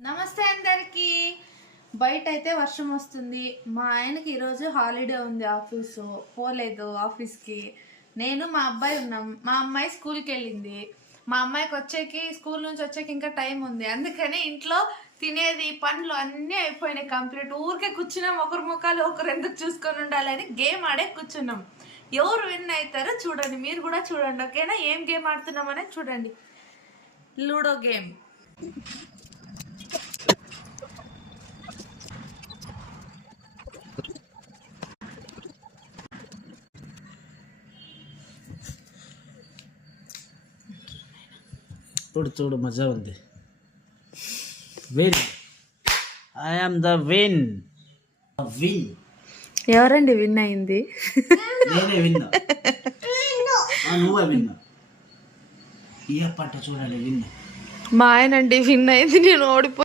నమస్తే అందరికి. బయట అయితే వర్షం వస్తుంది. మా ఆయనకి ఈరోజు హాలిడే ఉంది, ఆఫీసు పోలేదు ఆఫీస్కి. నేను మా అబ్బాయి ఉన్నాం. మా అమ్మాయి స్కూల్కి వెళ్ళింది. మా అమ్మాయికి వచ్చేకి స్కూల్ నుంచి వచ్చేకి ఇంకా టైం ఉంది. అందుకని ఇంట్లో తినేది పనులు అన్నీ అయిపోయినాయి కంప్లీట్. ఊరికే కూర్చున్నాం, ఒకరి ముఖాలు ఒకరు ఎందుకు చూసుకొని ఉండాలని గేమ్ ఆడే కూర్చున్నాం. ఎవరు విన్ అవుతారో చూడండి, మీరు కూడా చూడండి ఓకేనా. ఏం గేమ్ ఆడుతున్నాం అనేది చూడండి. Ludo game. చూడు చూడు మజా ఉంది. Win, I am the win. Win ఎవరండి విన్ అయింది? నేనే విన్నా. నువ్వే విన్నా. ఏ పంట చూడండి విన్నా. మా ఆయన అండి విన్ అయింది, నేను ఓడిపో